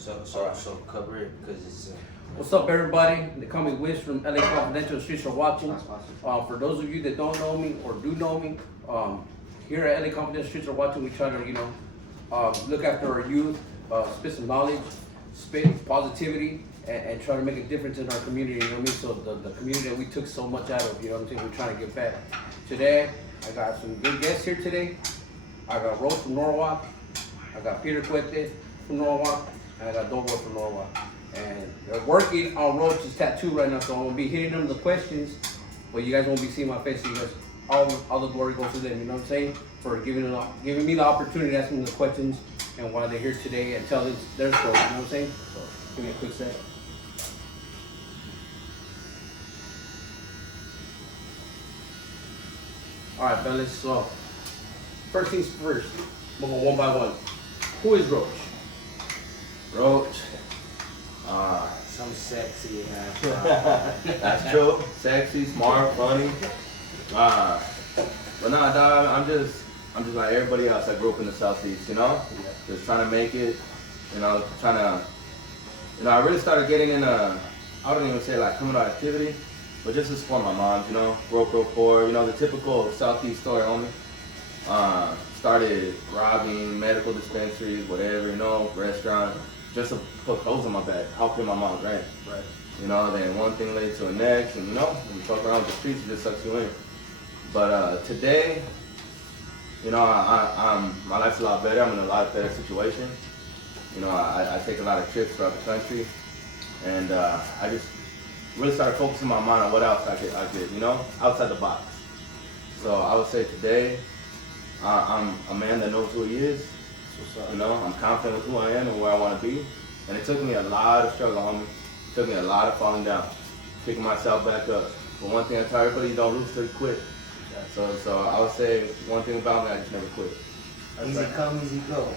So cover it because it's. What's up, everybody? They call me Wiz from LA Confidential. The streets are watching. For those of you that don't know me or do know me, here at LA Confidential, streets are watching. We try to, look after our youth, spit some knowledge, spit positivity, and try to make a difference in our community. You know what I mean? So the community that we took so much out of, you know what I'm saying? We're trying to get back. Today, I got some good guests here today. I got Rose from Norwalk. I got Peter Cuete from Norwalk. And I got Dobo from Norwalk. And they're working on Roach's tattoo right now, so I'm gonna be hitting them the questions, but you guys won't be seeing my face. So you guys, all the glory goes to them. You know what I'm saying? For giving me the opportunity to ask them the questions and why they're here today and tell them their story. You know what I'm saying? So give me a quick sec. All right, fellas. So first things first. We'll go one by one. Who is Roach? Roach. Some sexy That's true. Sexy, smart, funny. But nah, dog. I'm just like everybody else. I grew up in the Southeast, just trying to make it. Trying to. I really started getting into. I don't even say like criminal activity, but just to support my mom. Grew up real poor. The typical Southeast story, homie. Started robbing medical dispensaries, whatever. Restaurants. Just to put clothes on my back, helping my mom's rent. Right. Then one thing led to the next, and when you fuck around with the streets, it just sucks you in. But today, my life's a lot better. I'm in a lot better situation. I take a lot of trips throughout the country, and I just really started focusing my mind on what else I could, outside the box. So I would say today, I'm a man that knows who he is. I'm confident with who I am and where I want to be. And it took me a lot of struggle, homie. It took me a lot of falling down, picking myself back up. But one thing I tell everybody, you don't lose till you quit. So I would say one thing about me, I just never quit. Easy come, easy go.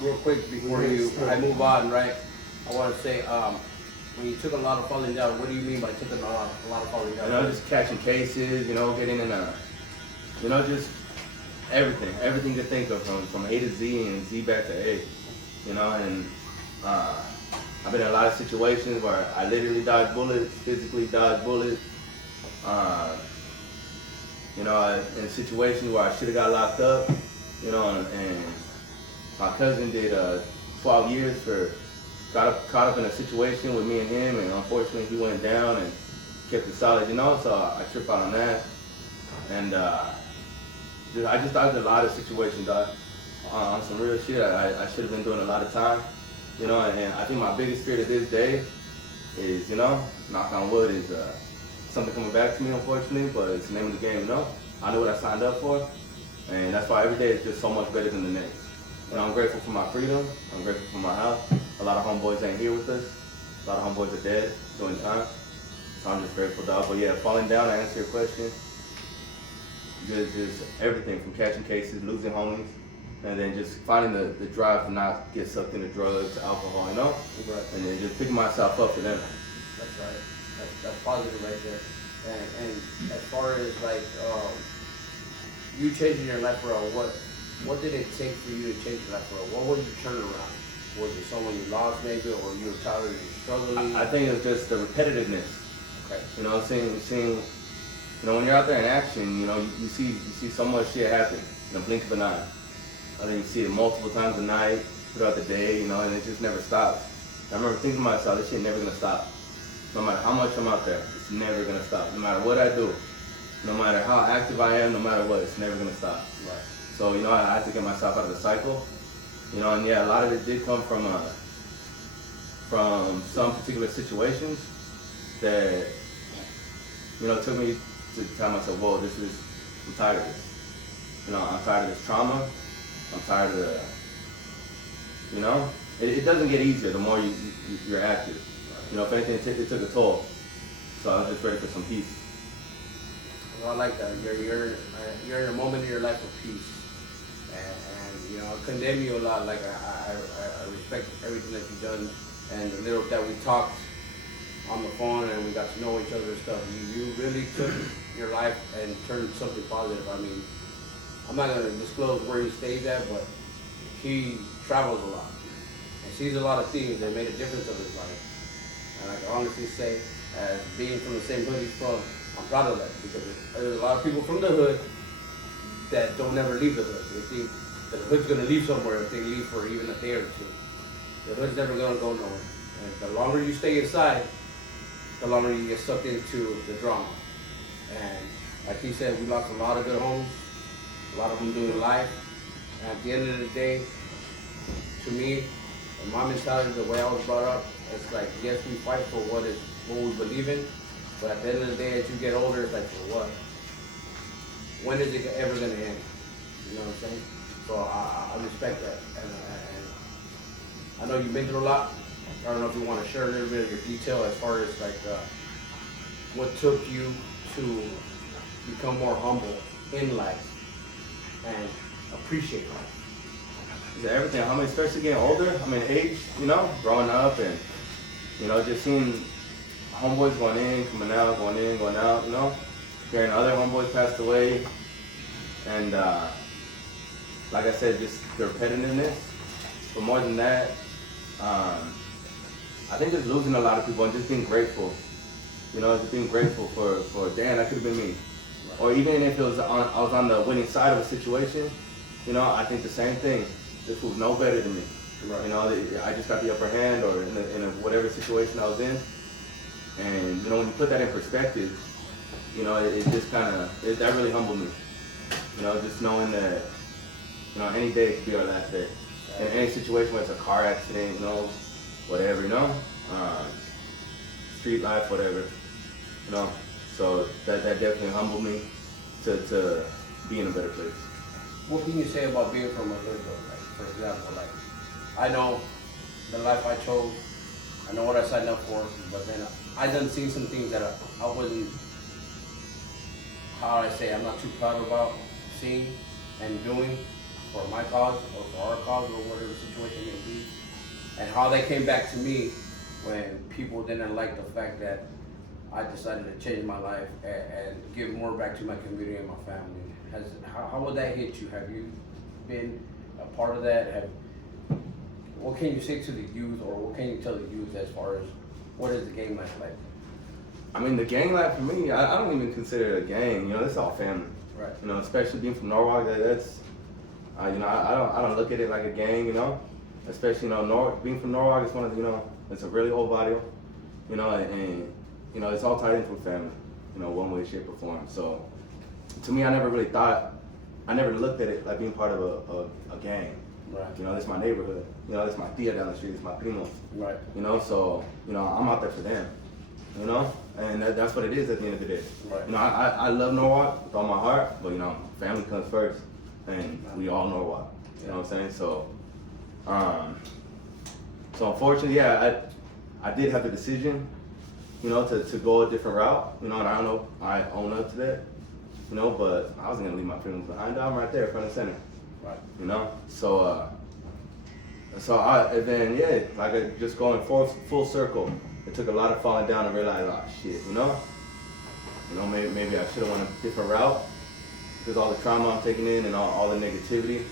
Real quick before I move on, right? I want to say, when you took a lot of falling down, what do you mean by taking a lot of falling down? Just catching cases, getting in a, just everything to think of from A to Z and Z back to A, and I've been in a lot of situations where I literally dodged bullets, physically dodged bullets, in situations where I should have got locked up, and my cousin did 12 years caught up in a situation with me and him, and unfortunately he went down and kept it solid, so I tripped out on that, and I just dodged a lot of situations, dog. On some real shit, I should have been doing a lot of time, and I think my biggest fear to this day is, knock on wood, is something coming back to me, unfortunately, but it's the name of the game, I know what I signed up for, and that's why every day is just so much better than the next. I'm grateful for my freedom, I'm grateful for my house. A lot of homeboys ain't here with us, a lot of homeboys are dead doing time, so I'm just grateful, dog. But yeah, falling down, to answer your question, just everything from catching cases, losing homies, and then just finding the drive to not get sucked into drugs, alcohol, Right. And then just picking myself up for them. That's right. That's positive right there. And as far as you changing your life around, what did it take for you to change your life around? What was your turnaround? Was it someone you lost maybe, or you were tired of struggling? I think it was just the repetitiveness. Okay. Seeing when you're out there in action, you see so much shit happen in a blink of an eye. I think you see it multiple times a night, throughout the day, and it just never stops. I remember thinking to myself, this shit never gonna stop. No matter how much I'm out there, it's never gonna stop. No matter what I do, no matter how active I am, no matter what, it's never gonna stop. Right. So, I had to get myself out of the cycle. And yeah, a lot of it did come from some particular situations that, took me to tell myself, whoa, I'm tired of this. I'm tired of this trauma. I'm tired of it doesn't get easier the more you're active. If anything, it took a toll. So I was just ready for some peace. Well, I like that. You're in a moment in your life of peace. And I condemn you a lot. Like I respect everything that you've done, and the little that we talked on the phone and we got to know each other and stuff. You really took your life and turned something positive. I mean, I'm not gonna disclose where he stays at, but he travels a lot. he sees a lot of things that made a difference of his life. And I can honestly say, as being from the same hood he's from, I'm proud of that because there's a lot of people from the hood that don't ever leave the hood. They think that the hood's gonna leave somewhere if they leave for even a day or two. The hood's never gonna go nowhere. And the longer you stay inside, the longer you get sucked into the drama. And like he said, we lost a lot of good homies, a lot of them doing life. And at the end of the day, to me, and my mentality, the way I was brought up, it's like, yes, we fight for what we believe in, but at the end of the day, as you get older, it's like, for what? When is it ever gonna end? You know what I'm saying? So I respect that, and I know you've been through a lot. I don't know if you want to share a little bit of your detail as far as like what took you to become more humble in life and appreciate life. Yeah, everything. I mean, especially getting older. I mean, age. You know, growing up and just seeing homeboys going in, coming out, going in, going out. You know, hearing other homeboys passed away, and like I said, just the repetitiveness. But more than that, I think just losing a lot of people and just being grateful. You know, just being grateful for damn, that could have been me. Or even if I was on the winning side of a situation, you know, I think the same thing. This was no better than me. Right. You know, I just got the upper hand, or in a whatever situation I was in. And you know, when you put that in perspective, you know, it just kind of that really humbled me. You know, just knowing that, you know, any day could be our last day. In any situation, whether it's a car accident, you know, whatever, you know, street life, whatever, you know. So that definitely humbled me to be in a better place. What can you say about being from a hood though? Like, for example, like, I know the life I chose, I know what I signed up for, but then I done seen some things that I wasn't, how would I say, I'm not too proud about seeing and doing for my cause or for our cause or whatever the situation may be. And how they came back to me when people didn't like the fact that I decided to change my life and give more back to my community and my family. How would that hit you? Have you been a part of that? What can you say to the youth, or what can you tell the youth as far as what is the gang life like? I mean, the gang life for me, I don't even consider it a gang. You know, it's all family. Right. You know, especially being from Norwalk, that's you know, I don't look at it like a gang. You know, especially, you know, being from Norwalk is one of, you know, it's a really old barrio. You know, and you know, it's all tied into a family. You know, one way, shape, or form. So to me, I never looked at it like being part of a gang. Right. You know, it's my neighborhood. You know, it's my tia down the street. It's my primos. Right. You know, so, you know, I'm out there for them. You know, and that's what it is at the end of the day. Right. You know, I love Norwalk with all my heart, but, you know, family comes first, and we all Norwalk. You know what I'm saying? So, so unfortunately, yeah, I did have the decision, you know, to go a different route. You know, and I don't know, I own up to that. You know, but I wasn't gonna leave my primos behind. I'm right there, front and center. Right. You know, so and then yeah, like just going full circle. It took a lot of falling down to realize, oh shit, you know, maybe I should have went a different route because all the trauma I'm taking in and all the negativity.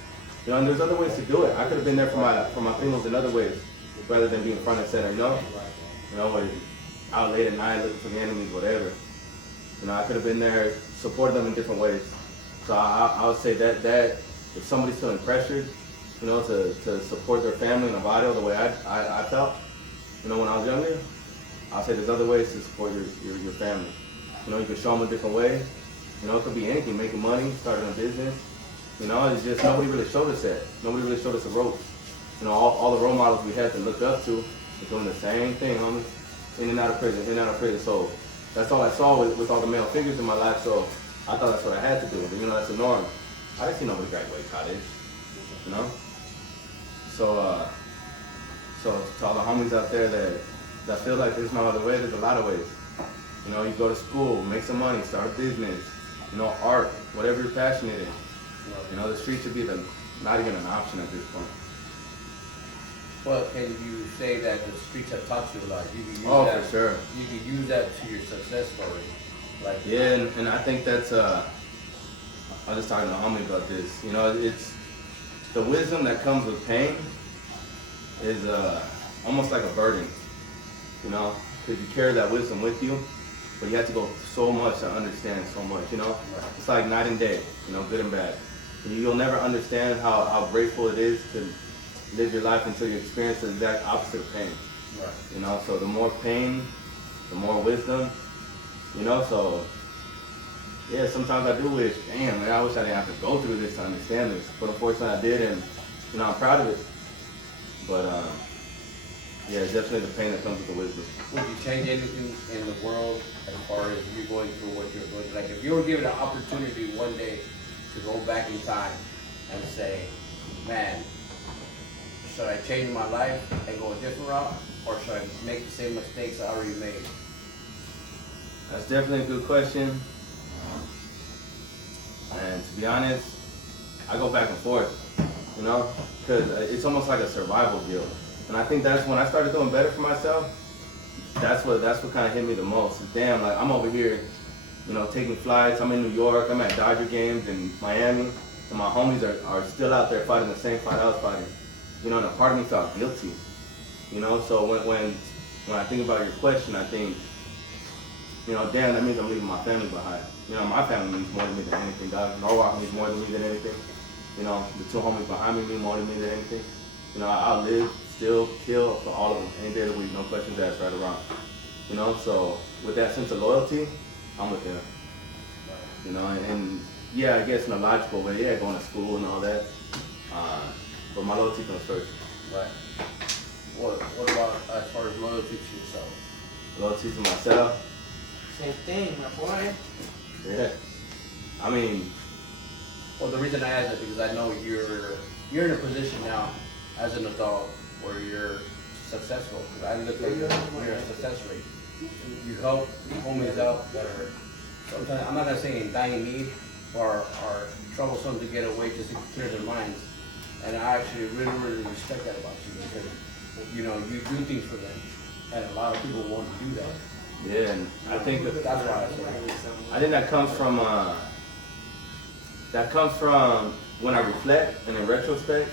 You know, and there's other ways to do it. I could have been there for my primos in other ways rather than being front and center. You know, out late at night looking for the enemies, whatever. You know, I could have been there, supported them in different ways. So I would say that if somebody's feeling pressured, you know, to support their family in a barrio the way I felt, you know, when I was younger, I'll say there's other ways to support your family. You know, you can show them a different way. You know, it could be anything, making money, starting a business. You know, it's just nobody really showed us that. Nobody really showed us the ropes. You know, all the role models we had to look up to were doing the same thing, homie. In and out of prison, in and out of prison. So that's all I saw with all the male figures in my life. So I thought that's what I had to do. But, you know, that's the norm. I didn't see nobody graduate college. You know? So to all the homies out there that feel like there's no other way, there's a lot of ways. You know, you go to school, make some money, start a business, you know, art, whatever you're passionate in. You know, the street should be not even an option at this point. Well, can you say that the streets have taught you a lot? You can use that, for sure. You can use that to your success story. Like, yeah, and I think that's, I was just talking to a homie about this. You know, it's the wisdom that comes with pain is almost like a burden, you know, because you carry that wisdom with you, but you have to go so much to understand so much, you know. It's like night and day, you know, good and bad. You'll never understand how grateful it is to live your life until you experience the exact opposite of pain. Right. You know, so the more pain, the more wisdom, you know, so yeah, sometimes I do wish, damn, man, I wish I didn't have to go through this to understand this. But unfortunately I did, and, you know, I'm proud of it. But, yeah, it's definitely the pain that comes with the wisdom. Would you change anything in the world as far as you going through what you're going through? Like, if you were given an opportunity one day to go back in time and say, man, should I change my life and go a different route, or should I make the same mistakes I already made? That's definitely a good question. And to be honest, I go back and forth, you know, because it's almost like a survival deal. And I think that's when I started doing better for myself. That's what kind of hit me the most. Damn, like I'm over here, you know, taking flights. I'm in New York. I'm at Dodger games in Miami, and my homies are still out there fighting the same fight I was fighting. You know, and a part of me felt guilty. You know, so when I think about your question, I think, you know, damn, that means I'm leaving my family behind. You know, my family means more to me than anything, dog. Norwalk means more to me than anything. You know, the two homies behind me mean more to me than anything. You know, I'll live, still, kill for all of them any day of the week, no questions asked, right or wrong. You know, so with that sense of loyalty, I'm with them. You know, and yeah, I guess in a logical way, yeah, going to school and all that. But my loyalty comes first. Right. What about as far as loyalty to yourself? Loyalty to myself. Same thing, my boy. Yeah. I mean, Well, the reason I ask that because I know you're in a position now as an adult where you're successful. Because I look like you're a success rate. You help homies out that are sometimes, I'm not gonna say in dying need or are troublesome to get away just to clear their minds. And I actually really, really respect that about you because you know you do things for them, and a lot of people want to do that. yeah, and I think That's why I say that. I think that comes from when I reflect and in retrospect,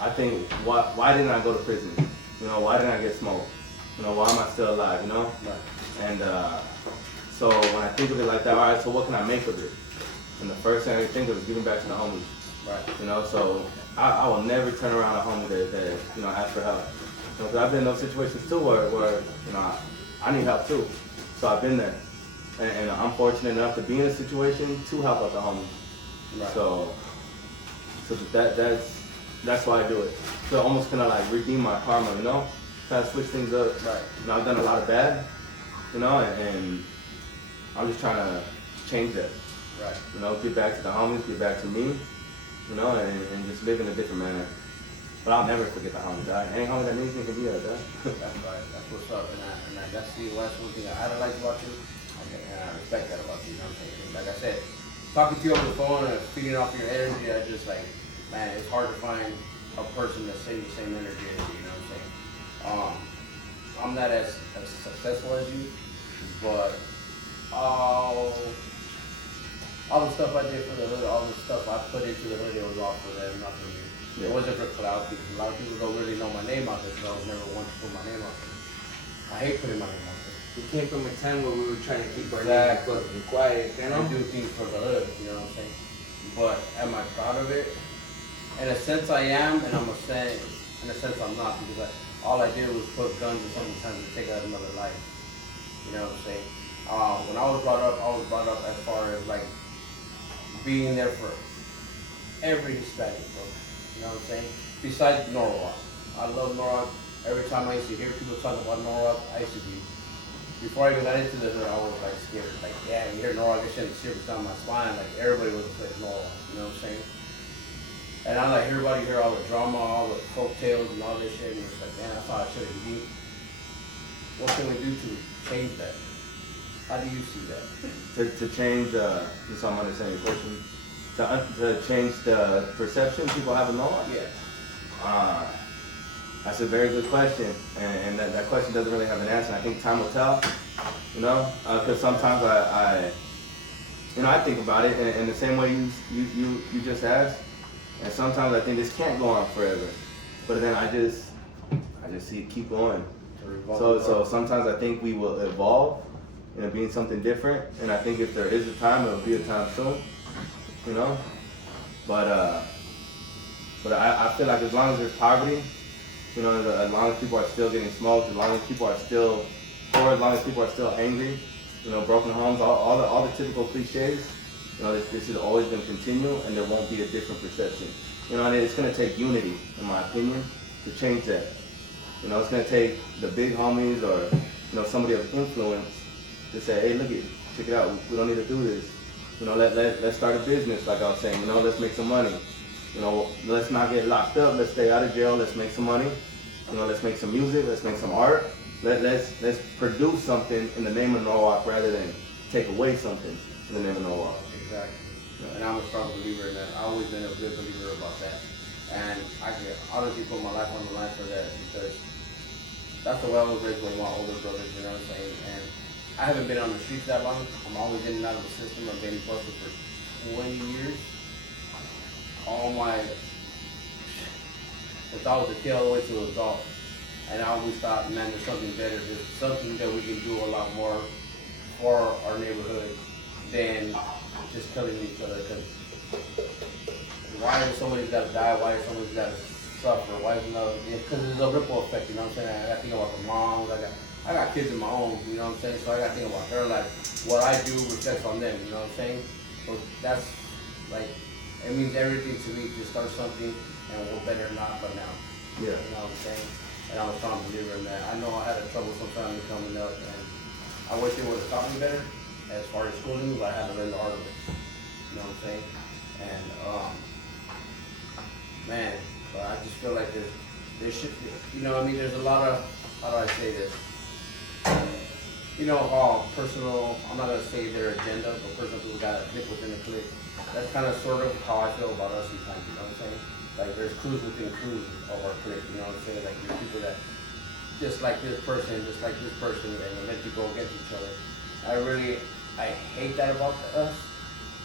I think why didn't I go to prison? You know, why didn't I get smoked? You know, why am I still alive? You know, Right. and so when I think of it like that, all right, so what can I make of it? And the first thing I think of is giving back to the homies. Right. You know, so I will never turn around a homie that you know asks for help. You know, 'cause I've been in those situations too where you know I need help too. So I've been there, and I'm fortunate enough to be in a situation to help out the homies. Right. So that's why I do it. So almost kind of like redeem my karma, you know, kind of switch things up. Right. You know, I've done a lot of bad, you know, and I'm just trying to change that. Right. You know, get back to the homies, get back to me, you know, and just live in a different manner. But I'll never forget the homies. Any homie that needs me can be there, dog. That's right. That's what's up. And that's the last one thing I like about you. Okay, and I respect that about you. You know what I'm saying? Like I said, talking to you over the phone and feeding off your energy, I just like, man, it's hard to find a person that's the same energy as you. You know what I'm saying? I'm not as successful as you, but all the stuff I did for the hood, all the stuff I put into the hood, it was all for them, not for me. Yeah. It wasn't for clout because a lot of people don't really know my name out there because I was never one to put my name out there. I hate putting my name out there. We came from a time where we were trying to keep our Exactly. name fucking quiet, you And I know? do things for the hood, you know what I'm saying? But am I proud of it? In a sense I am, and I'm saying, in a sense I'm not because all I did was put guns in someone's hands to take out another life. You know what I'm saying? When I was brought up as far as like being there for every Hispanic, bro. You know what I'm saying? Besides Norwalk. I love Norwalk. Every time I used to hear people talk about Norwalk, I used to be, before I even got into the hood, I was like scared. Like, yeah, you hear Norwalk, it shouldn't shivers down my spine. Like, everybody was afraid of Norwalk. You know what I'm saying? And I like everybody hear all the drama, all the folk tales and all this shit, and it's like, man, I thought I should have been. What can we do to change that? How do you see that? To change, just so I'm understanding your question, to change the perception people have of Noah? Yeah. That's a very good question, and that question doesn't really have an answer. I think time will tell, you know, because sometimes I think about it in the same way you just asked, and sometimes I think this can't go on forever. But then I just I just see it keep going. So So sometimes I think we will evolve into being something different, and I think if there is a time, it'll be a time soon, you know. But I feel like as long as there's poverty, you know, as long as people are still getting smoked, as long as people are still poor, as long as people are still angry, you know, broken homes, all the typical cliches, you know, this is always going to continue, and there won't be a different perception. You know, and it's going to take unity, in my opinion, to change that. You know, it's going to take the big homies or, you know, somebody of influence to say, hey, look it, check it out, we don't need to do this. You know, let's start a business, like I was saying, you know, let's make some money. You know, let's not get locked up, let's stay out of jail, let's make some money. You know, let's make some music, let's make some art. Let's produce something in the name of Norwalk rather than take away something in the name of Norwalk. Exactly. And I'm a strong believer in that. I've always been a good believer about that. And I can honestly put my life on the line for that because that's the way I was raised with my older brothers, you know what I'm saying? And I haven't been on the streets that long. I'm always in and out of the system. I've been busted for 20 years. All my, since I was a kid all the way to adult. And I always thought, man, there's something better. There's something that we can do a lot more for our neighborhood than just killing each other. Because why is somebody's got to die? Why is somebody's got to suffer? Why is another? Because there's a ripple effect, you know what I'm saying? I got to think about the moms. I got kids of my own, you know what I'm saying? So I got to think about their life. What I do reflects on them, you know what I'm saying? So that's like, it means everything to me to start something and we're better not but now. Yeah. You know what I'm saying? And I'm a strong believer in that. I know I had a troublesome family coming up and I wish they would have taught me better as far as schooling, but I had to learn the hard way. You know what I'm saying? And man, but I just feel like there should be, you know what I mean, there's a lot of, how do I say this? You know, personal, I'm not gonna say their agenda, but personal people got a clique within a clique. That's kind of sort of how I feel about us sometimes, you know what I'm saying? Like there's clues within clues of our clique, you know what I'm saying? Like there's people that just like this person, and then you go against each other. I hate that about us,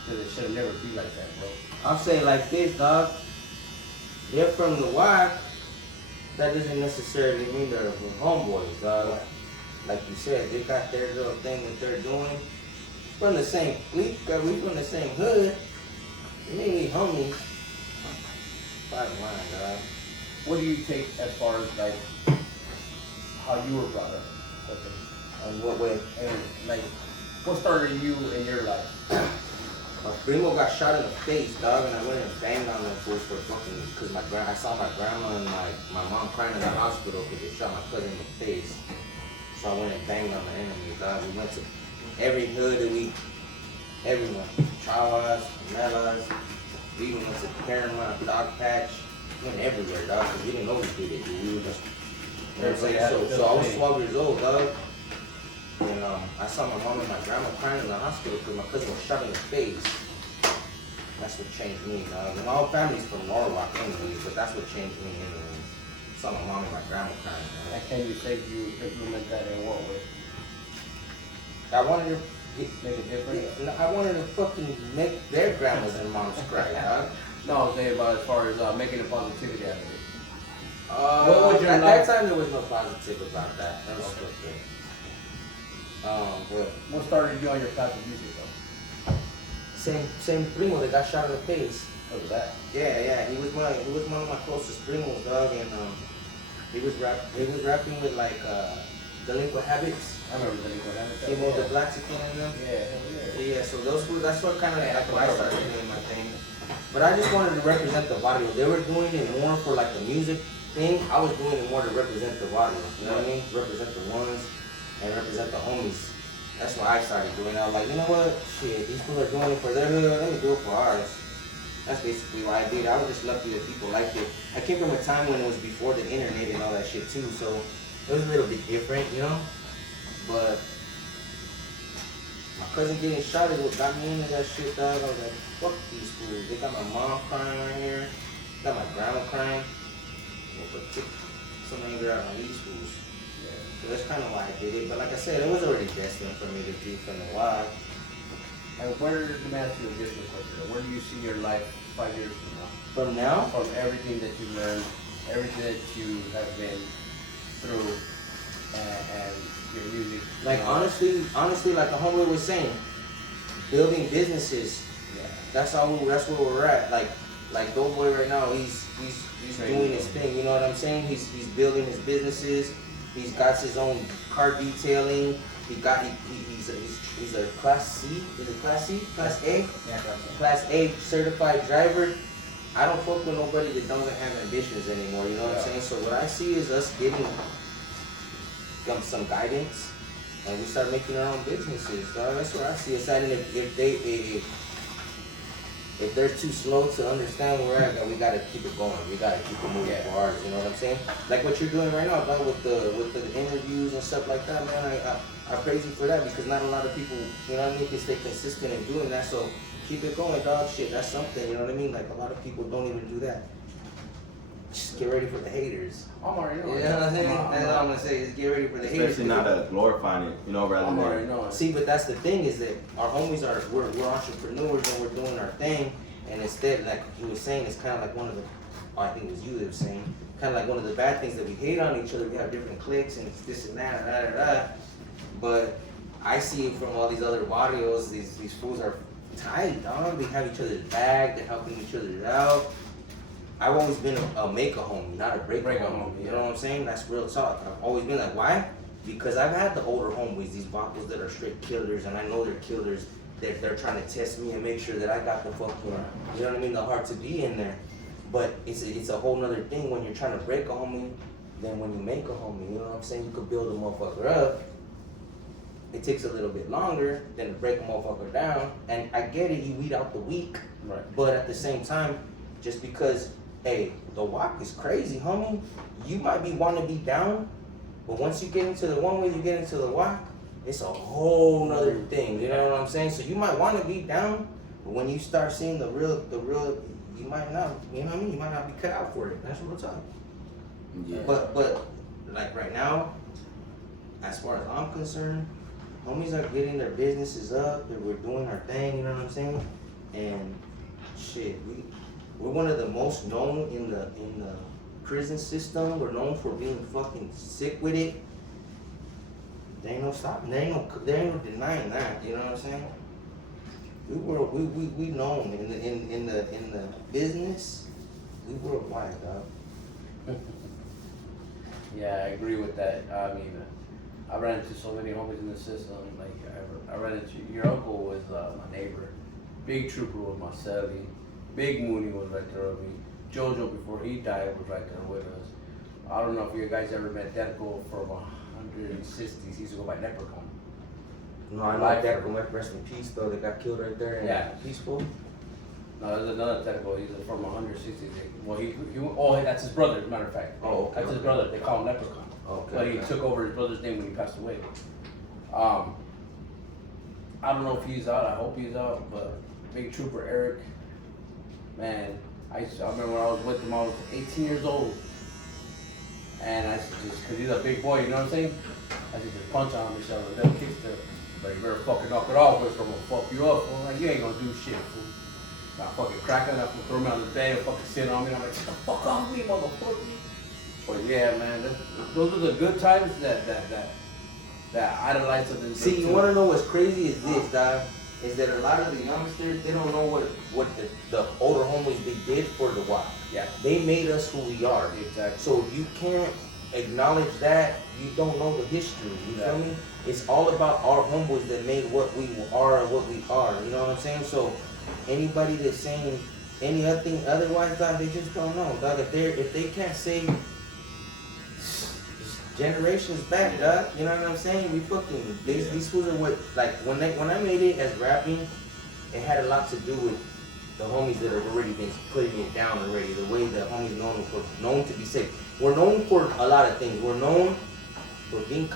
because it should never be like that, bro. I'll say like this, dog. They're from the Y. That doesn't necessarily mean they're homeboys, dog. Right. Like you said, they got their little thing that they're doing. From the same clique, we from the same hood. We may be homies. Bottom line, dog. What do you take as far as like how you were brought up? In what way? And like, what started you in your life? My primo got shot in the face, dog, and I went and banged on them fools for fucking, because I saw my grandma and my mom crying in the hospital because they shot my cousin in the face. So I went and banged on the enemy, dog. We went to every hood that everyone, Chavas, Melas, we even went to Paramount, Dog Patch, we went everywhere, dog, because we didn't know what we did. We were just, you know what I'm saying? So I was 12 years old, dog. And I saw my mom and my grandma crying in the hospital because my cousin was shot in the face. That's what changed me, dog. And my whole family's from Norwalk anyways, but that's what changed me anyways. I saw my mom and my grandma crying. And can you say you implement that in what way? I wanted to Make it different? I wanted to fucking make their grandmas and moms cry, dog. No, I'm saying about as far as making a positivity out of it. What was your at life? that time there was no positive about that. That was okay. But What started you on your path of music though? same primo that got shot in the face. What was that? Yeah, he was one of my closest primos, dog, and he was rapping with like Delinquent Habits. I remember the Nico Hammett. He moved the Blaxican in them. Yeah, hell yeah. Yeah, so that's what kind of like when I started doing my thing. But I just wanted to represent the barrio. They were doing it more for like the music thing. I was doing it more to represent the barrio. You know what I mean? Represent the ones and represent the homies. That's why I started doing it. I was like, you know what? Shit, these people are doing it for their hood. Let me do it for ours. That's basically why I did it. I was just lucky that people liked it. I came from a time when it was before the internet and all that shit too, so it was a little bit different, you know? But my cousin getting shot is what got me into that shit, dog. I was like, fuck these fools. They got my mom crying right here. Got my grandma crying. But kick some anger out on these fools. Yeah. So that's kind of why I did it. But like I said, it was already destined for me to do from the wild. And where did the master of business question? Where do you see your life 5 years from now? From now? From everything that you learned, everything that you have been through and your music. Like honestly, like the homeboy was saying, building businesses. Yeah. That's where we're at. Like Doughboy right now, he's doing his thing. You know what I'm saying? He's building his businesses. He's got his own car detailing. He's a Class C. Is it Class C? Class A? Yeah, Class A certified driver. I don't fuck with nobody that doesn't have ambitions anymore. You know what I'm saying? So what I see is us getting some guidance, and we start making our own businesses. Dog. That's where I see us at. And if they're too slow to understand where we're at, then we gotta keep it going. We gotta keep it moving forward. You know what I'm saying? Like what you're doing right now, dog, with the interviews and stuff like that, man. I praise you for that because not a lot of people, you know what I mean, can stay consistent in doing that. So keep it going, dog. Shit, that's something. You know what I mean? Like a lot of people don't even do that. Just get ready for the haters. I'm already knowing. You know what I'm saying? That's all I'm gonna say is get ready for the haters. Especially not glorifying it, you know, rather I'm than. already knowing. See, but that's the thing is that our homies we're entrepreneurs and we're doing our thing, and instead, like he was saying, it's kind of like one of the, I think it was you that was saying, kind of like one of the bad things that we hate on each other. We have different cliques and it's this and that, but I see it from all these other barrios. These fools are tight, dog. They have each other's back. They're helping each other out. I've always been a make a homie, not a break a homie. You know what I'm saying? That's real talk. I've always been like, why? Because I've had the older homies, these vocals that are straight killers, and I know they're killers. They're trying to test me and make sure that I got the fucking, you know what I mean, the heart to be in there. But it's a whole nother thing when you're trying to break a homie than when you make a homie. You know what I'm saying? You could build a motherfucker up. It takes a little bit longer than to break a motherfucker down. And I get it, you weed out the weak. Right. But at the same time, just because, hey, the walk is crazy, homie. You might be wanting to be down, but once you get into the one way, you get into the walk, it's a whole nother thing. You know what I'm saying? So you might want to be down, but when you start seeing the real, you might not. You know what I mean? You might not be cut out for it. That's real talk. Yeah. But like right now, as far as I'm concerned, homies are getting their businesses up. We're doing our thing. You know what I'm saying? And shit, we're one of the most known in the prison system. We're known for being fucking sick with it. There ain't no stopping. There ain't no denying that. You know what I'm saying? We known in the business. We worldwide, dog. Yeah, I agree with that. I mean, I ran into so many homies in the system. Like I ran into your uncle was my neighbor. Big Trooper was my celly. Big Mooney was right there with me. Jojo before he died was right there with us. I don't know if you guys ever met Deco from 160s. He used to go by Leprechaun. No, I like that. Rest in peace, though. They got killed right there. Yeah. Peaceful. No, there's another Deco. He's from 160s. Well, that's his brother, as a matter of fact. Oh, okay. That's his brother. They call him Leprechaun. Okay. But he took over his brother's name when he passed away. I don't know if he's out. I hope he's out. But Big Trooper Eric, man, I remember when I was with him, I was 18 years old. And I used to just, cause he's a big boy, you know what I'm saying? I used to just punch on him and shove a little kick to him. But you better fucking knock it off, or it's gonna fuck you up. I'm like, you ain't gonna do shit, fool. I fucking cracking up and throw me on the bed and fucking sit on me. And I'm like, get the fuck off me, motherfucker. But yeah, man, those are the good times that idolize of them. See, you wanna know what's crazy is this, dog? Is that a lot of the youngsters, they don't know what the older homies they did for the walk. Yeah. They made us who we are. Exactly. So if you can't acknowledge that, you don't know the history. You feel me? It's all about our homeboys that made what we are and what we are. You know what I'm saying? So anybody that's saying anything otherwise, dog, they just don't know. Dog, if they can't say generations back, dog, you know what I'm saying? We fucking these fools are what, like when I made it as rapping, it had a lot to do with the homies that have already been putting it down already. The way the homies known to be safe. We're known for a lot of things. We're known for being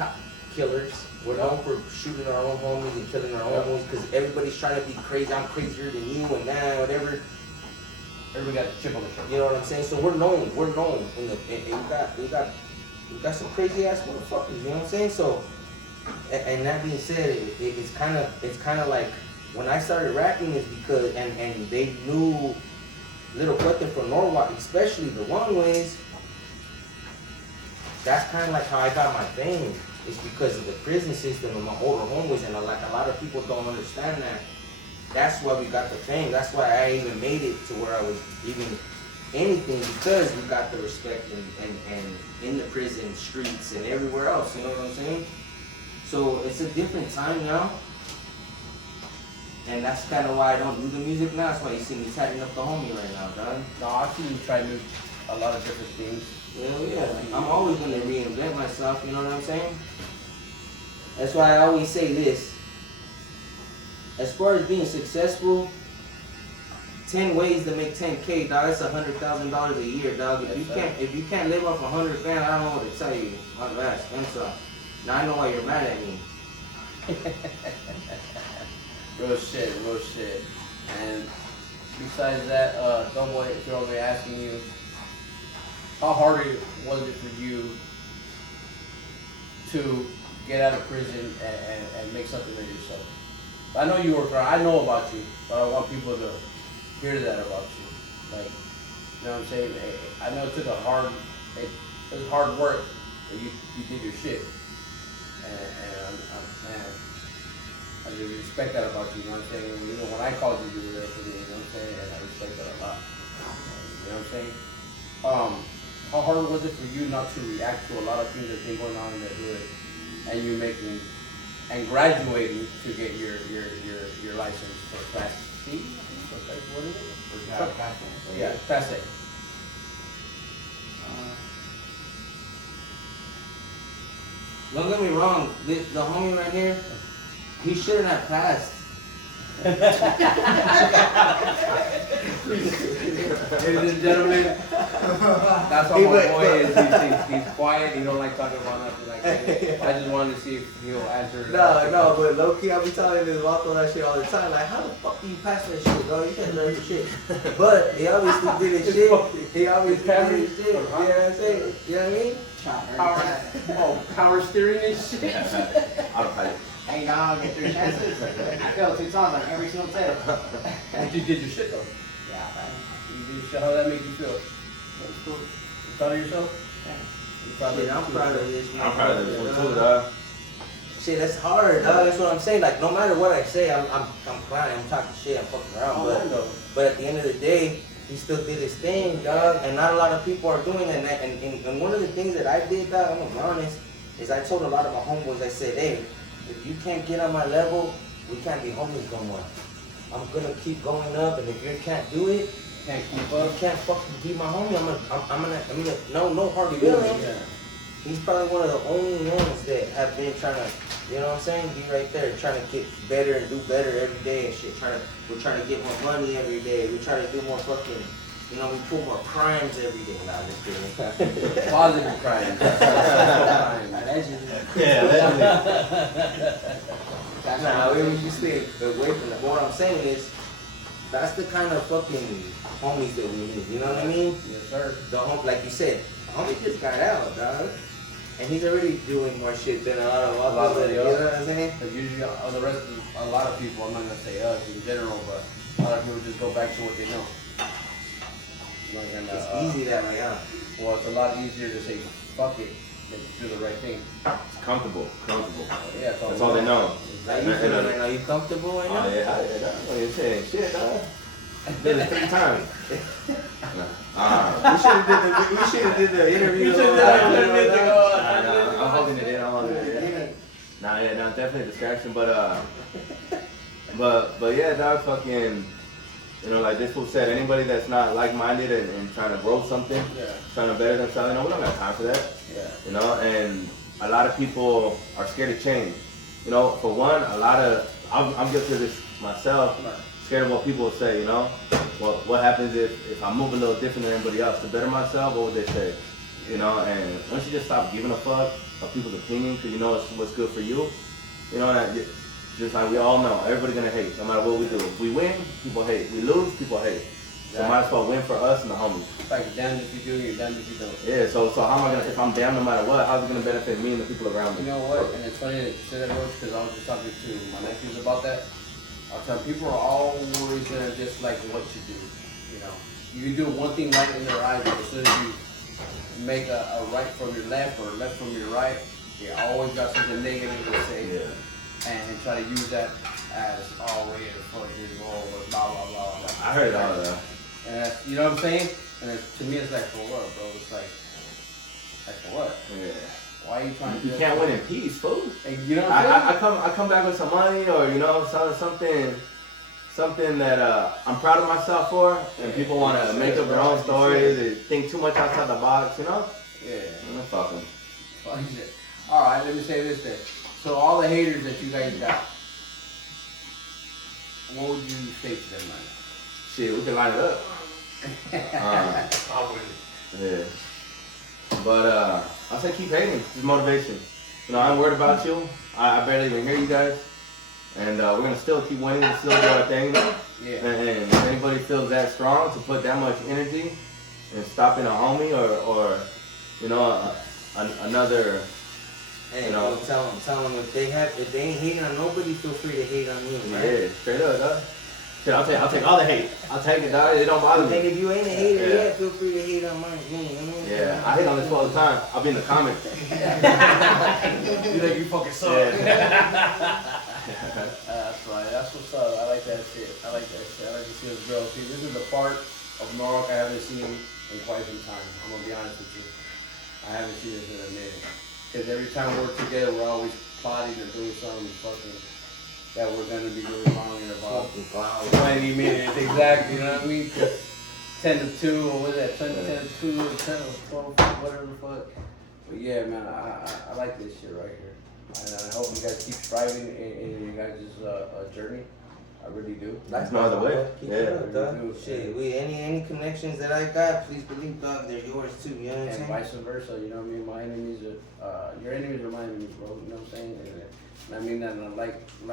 killers. We're known for shooting our own homies and killing our own homies because everybody's trying to be crazy. I'm crazier than you and that, whatever. Everybody got the chip on the shoulder. You know what I'm saying? So we're known. We got some crazy ass motherfuckers. You know what I'm saying? So, and that being said, it's kind of like when I started rapping is because and they knew Little Putin from Norwalk, especially the one ways. that's kind of like how I got my fame. It's because of the prison system and my older homies, and like a lot of people don't understand that. That's why we got the fame. That's why I even made it to where I was even anything, because we got the respect and in the prison streets and everywhere else. You know what I'm saying? So it's a different time now. And that's kind of why I don't do the music now. That's why you see me tidying up the homie right now, dog. No, I see you try a lot of different things. Hell yeah. I'm always going to reinvent myself, you know what I'm saying? That's why I always say this. As far as being successful, 10 ways to make 10K, dog, that's $100,000 a year, dog. If you can't live off 100 grand, I don't know what to tell you. My bad, Spencer. Now I know why you're mad at me. Real shit. And besides that, Doughboy, if you're over asking you, how hard was it for you to get out of prison and make something of yourself? I know you were trying, I know about you, but I want people to hear that about you. Like, you know what I'm saying? I know it took it was hard work, but you did your shit. And man, I really respect that about you, you know what I'm saying? You know, when I called you, you were there for me, you know what I'm saying? And I respect that a lot. You know what I'm saying? How hard was it for you not to react to a lot of things that have been going on in that hood, and you making and graduating to get your license for Class C? What is it? Class A. Yeah, Class A. Don't get me wrong, the homie right here, he shouldn't have passed. Ladies and gentlemen, that's how my boy is. He's quiet. He don't like talking about nothing like that. I just wanted to see if he'll answer. No, but low key, I be telling this Walko that shit all the time. Like, how the fuck do you pass that shit, dog? You can't learn your shit. But he obviously did his shit. He always did his shit. You know what I'm saying? You know what I mean? Power steering and shit. Autopilot. Hey, dog, get 3 chances. I failed 2 times like every single time. But you did your shit though. Yeah, man. You did your shit. How that make you feel? That's cool. You proud of yourself? Yeah. You proud Shit, I'm proud of this. I'm proud of this one too, dog. Shit, that's hard, dog. That's what I'm saying. Like, no matter what I say, I'm clowning, I'm talking shit, I'm fucking around. But at the end of the day, he still did his thing, dog. And not a lot of people are doing it. And one of the things that I did, dog, I'm gonna be honest, is I told a lot of my homeboys, I said, hey, if you can't get on my level, we can't be homies no more. I'm gonna keep going up, and if you can't do it, Can't keep up. you can't fucking be my homie. No hard feelings. Yeah. He's probably one of the only ones that have been trying to, you know what I'm saying, be right there, trying to get better and do better every day and shit. We're trying to get more money every day. We try to do more fucking, you know, we pull more crimes every day. Nah, just kidding. Positive crimes. Yeah, Nah, we just stay away from that. But what I'm saying is, that's the kind of fucking homies that we need. You know what I mean? Yes, sir. The home, like you said, homie just got out, dog. And he's already doing more shit than a lot of others. You know what I'm saying? Because usually the rest of a lot of people, I'm not gonna say us in general, but a lot of people just go back to what they know. And, It's easy that way, huh? Well, it's a lot easier to say fuck it than to do the right thing. It's comfortable. Yeah, That's all they know. How you feeling right now? You comfortable right now? Oh yeah, dog. You saying shit, dog. Did it 3 times. We should have did the interview. I'm holding it in. Nah, yeah, no, definitely a distraction, but yeah, dog, fucking, you know, like this fool said, anybody that's not like-minded and trying to grow something, trying to better themselves, you know, we don't got time for that. Yeah. You know, and a lot of people are scared to change. You know, for one, I'm guilty of this myself. Scared of what people will say, you know? What happens if I move a little different than everybody else? To better myself, what would they say? You know, and once you just stop giving a fuck of people's opinion, because you know it's what's good for you, you know, that just like we all know, everybody's gonna hate, no matter what we do. If we win, people hate. We lose, people hate. So might as well win for us and the homies. It's like damned if you do, you're damned if you don't. Yeah, so how am I gonna, if I'm down no matter what, how's it gonna benefit me and the people around me? You know what? And it's funny that you say that, Roach, because I was just talking to my nephews about that. I'll tell them, people are always gonna dislike what you do. You know, you can do one thing right in their eyes, but as soon as you make a right from your left or left from your right, you always got something negative to say. Yeah. And try to use that as, oh, yeah, fuck this, or blah, blah, blah, blah. I heard all of that. And that's, you know what I'm saying? And to me, it's like, for what, bro? It's like for what? Yeah. Why are you trying to You can't win in peace, fool. And you know what I'm saying? I come back with some money, or you know, something that I'm proud of myself for, and people want to make up their own stories, they think too much outside the box, you know? Yeah. I'm not fucking. Fuck it. All right, let me say this then. So all the haters that you guys got, what would you say to them right now? Shit, we can line it up. I'm with it. Yeah. But I say keep hating. It's motivation. You know, I'm worried about you. I barely even hear you guys. And we're gonna still keep winning and still do our thing though. Yeah. And if anybody feels that strong to put that much energy in stopping a homie or you know, another. Hey, You know. tell them if they ain't hating on nobody, feel free to hate on me, man. Yeah, straight up, dog. Shit, I'll take all the hate. I'll take it, dog. It don't bother And me. if you ain't a hater Yeah. yet, feel free to hate on mine. You know? Yeah, I hate on this all the time. I'll be in the comments. You like you fucking suck. Yeah. That's right. That's what's up. I like that shit. I like to see us grow. See, this is the part of Norwalk I haven't seen in quite some time. I'm gonna be honest with you. I haven't seen this in a minute. Because every time we're together, we're always plotting or doing something fucking that we're gonna be doing wrong in about 20 minutes. Exactly. You know what I mean? 10 to 2 or what is that? 10 to 2 or 10 to 12, whatever the fuck. But yeah, man, I like this shit right here. And I hope you guys keep striving in your guys' journey. I really do. That's no other way. Keep Yeah. it up, dog. Yeah. Shit, any connections that I got, please believe, dog, they're yours too. You know what I'm And saying? vice versa, you know what I mean? My enemies are, your enemies are my enemies, bro. You know what I'm saying? And I mean that, like, you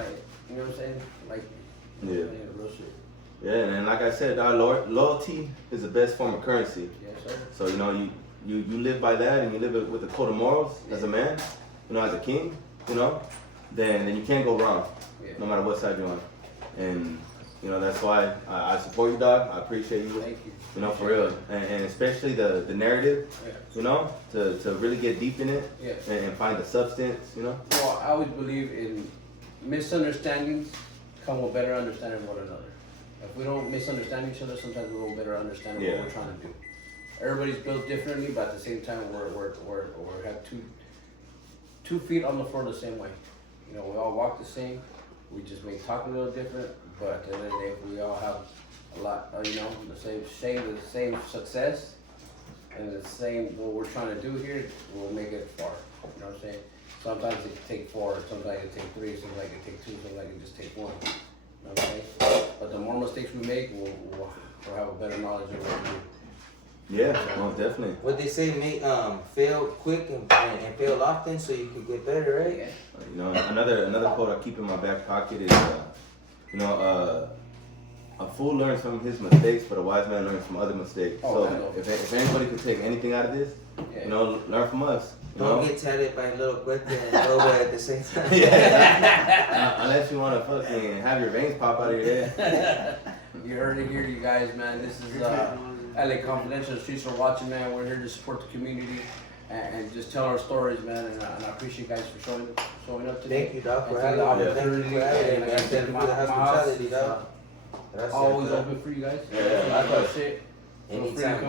know what I'm saying? Like, Yeah. real shit. Yeah, and like I said, dog, loyalty is the best form of currency. Yes, sir. So you know, you live by that, and you live it with a code of morals as a man, you know, as a king, you know, then you can't go wrong, Yeah. no matter what side you're on. And you know, that's why I support you, dog. I appreciate you. Thank you. You know, for real, and especially the narrative, Yeah. you know, to really get deep in it Yeah. and find the substance, you know. Well, I always believe in misunderstandings come with better understanding one another. If we don't misunderstand each other, sometimes we will better understand what Yeah. we're trying to do. Everybody's built differently, but at the same time, we have two feet on the floor the same way. You know, we all walk the same. We just may talk a little different, but at the end of the day, we all have a lot, you know, the same success, and the same what we're trying to do here. We'll make it far. You know what I'm saying? Sometimes it can take 4, sometimes it can take 3, sometimes it can take 2, sometimes it can just take 1. You know what I'm saying? But the more mistakes we make, we'll have a better knowledge of what to do. Yeah, most definitely. What they say, make fail quick and fail often, so you can get better, right? You know, another quote I keep in my back pocket is, you know, a fool learns from his mistakes, but a wise man learns from other mistakes. Oh, I So know. if anybody can take anything out of this, Yeah. you know, learn from us. You Don't know? get tatted by little cuete and lobo at the same time. Unless you want to fucking have your veins pop out of your head. You heard it here, you guys, man. This is LA Confidential. The streets are watching, man. We're here to support the community and just tell our stories, man. And I appreciate you guys for showing up today. Thank you, dog, for And having the me. Thank you opportunity. for having me, And man. like I Thank said, you my for the house hospitality, is dog. Gracias, always dog. open for you guys. Yeah. So I thought shit. Feel free to Anytime, come